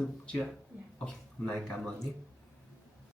tư chưa Yeah. ok hôm nay cảm ơn nhé